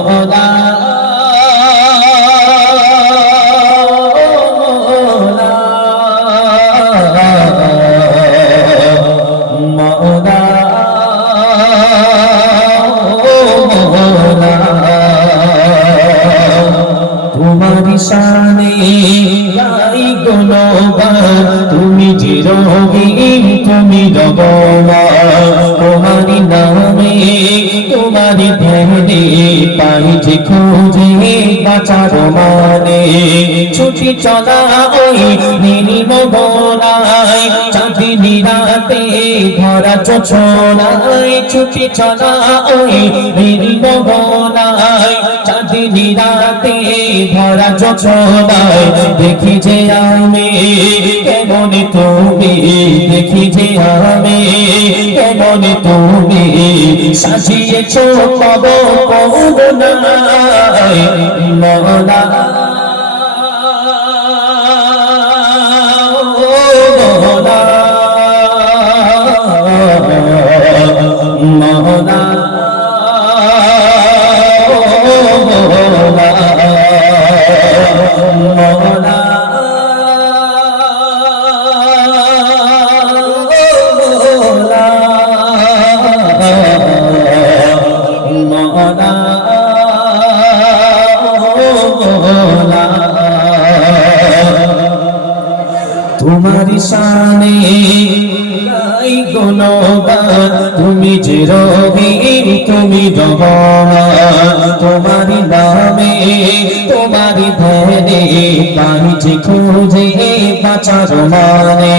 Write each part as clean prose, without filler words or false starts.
মওলা তোমারি শানে গাই গুণগান তুমি যে রহিম তুমি রহমান তোমারি নামে তোমারি ধ্যানে পাই যে খুঁজে বাঁচার মানে ছুটি চলা ওই নিরিম গলায় চাঁদনি রাতে ভরা যোছনায় ছুটি চলা ওই নিরিম গলায় চাঁদনি রাতে ভরা যোছনায় দেখি যে আমি কেমন তুমি দেখি যে আমি কেমন তুমি সাজিয়েছ পাব পৌনায় মওলা মওলা মওলা তোমারি শানে গাই গুণগান তুমি যে রহিম তুমি রহমান তোমারি নামে তোমারি ধ্যানে পাই যে খুঁজে বাঁচার মানে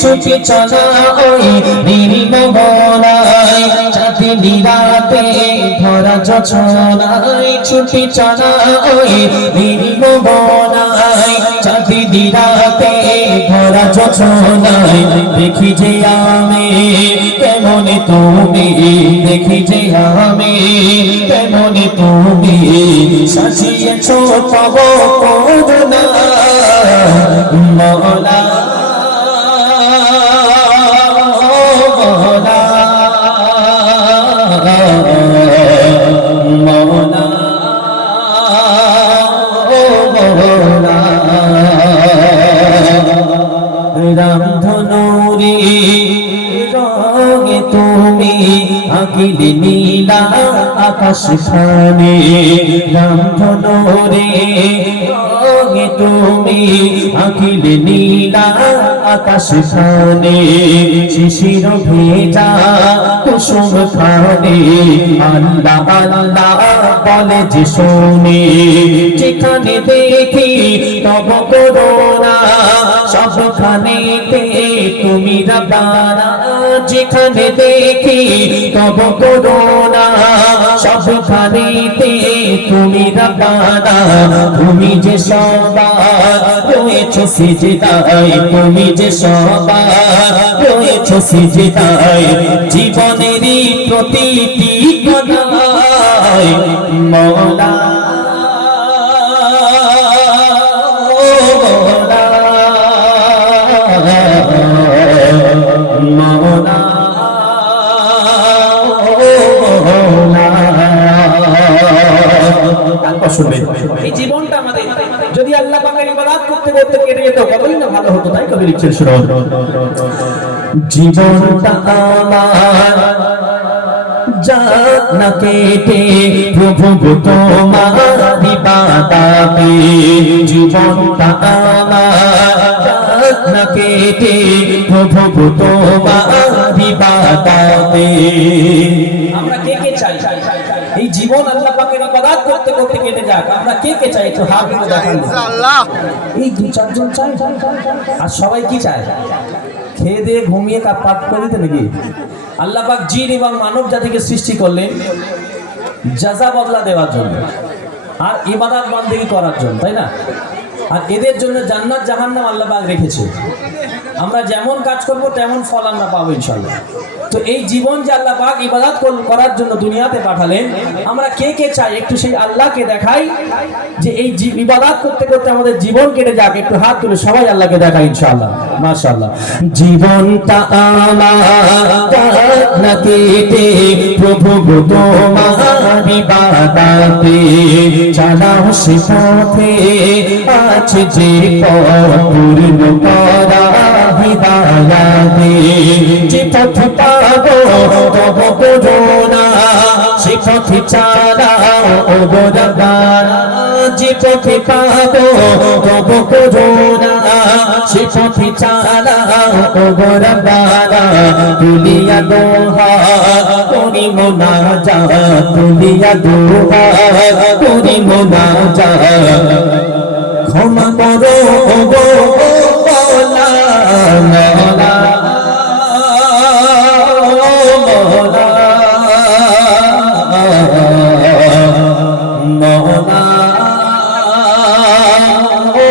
ছুটি চলা ওই নিরিম গলায় চাঁদনি রাতে ভরা যোছনায় ছুটি চলা ওই নিরিম গলায় চাঁদনি রাতে ভরা যোছনায় দেখি যে আমি কেমন তুমি দেখি যে আমি কেমন তুমি সাজিয়েছ পাব পৌনায় মওলা মওলা মওলা রামধনুরি রঙে তুমি আঁকিলে নীলা আকাশ খানে রামধনুরি রঙে তুমি আঁকিলে নীলা আকাশ খানে শিশির ভেজা কুসুম খানে আল্লাহ আল্লাহ বলে যে শোনে যেখানে দেখি তব করুণা সবখানেতে তুমি রাব্বানা যেখানে দেখি তব করুণা সবখানেতে তুমি রাব্বানা তুমি যে সবার রয়েছো সিজদায় তুমি যে সবার রয়েছো সিজদায় জীবনেরই প্রতিটি কণায় মওলা মওলা এই জীবনটা আমাদের যদি আল্লাহ পাকের ইবাদত করতে করতে কেটে যেত কতই না ভালো হতো তাই কবি লিখছেন শুনুন জীবনটা আমার যাক না কেটে প্রভু তোমার ইবাদতে জীবনটা আমার যাক না কেটে প্রভু তোমার ইবাদতে আমরা কে কে চাই এই জীবন আল্লাহ পাকের ইবাদত করতে করতে কেটে যাক আমরা কে কে চাই একটু হাত তুলে দেখান ইনশাআল্লাহ এই দু চারজন চাই আর সবাই কি চায় খেয়ে দিয়ে ঘুমিয়ে পাঠ করে দিতে নাকি আল্লাহ পাক জিন এবং মানব জাতিকে সৃষ্টি করলেন জাযা বদলা দেওয়ার জন্য আর ইবাদত বন্দেগী করার জন্য তাই না আর এদের জন্য জান্নাত জাহান্নাম আল্লাহ পাক রেখেছে আমরা যেমন কাজ করব তেমন ফল আমরা পাবো ইনশাআল্লাহ তো এই জীবন যে আল্লাহ পাক ইবাদত করার জন্য দুনিয়াতে পাঠালেন আমরা কে কে চাই একটু সেই আল্লাহকে দেখাই যে এই ইবাদত করতে করতে আমাদের জীবন কেটে যাক একটু হাত তুলে সবাই আল্লাহকে দেখাই ইনশাআল্লাহ মাশাআল্লাহ জীবনটা আমার না কেটে প্রভু তোমার ইবাদতে চালাও সে পথে আছে যে পথ পূর্ণ করা হিদায়াতে যে পথ পাবো তব করোনা সে পথে চালাও ও গোরাবারা যে পথে পাবো তব করোনা সে পথে চালাও ও গোরাবারা তুলিয়া দোহা করি মোনাজাত তুলিয়া দোহা করি মোনাজাত ক্ষমা করো ও গো মওলা মওলা মওলা ও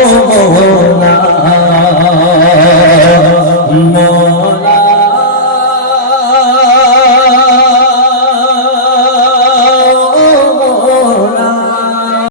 মওলা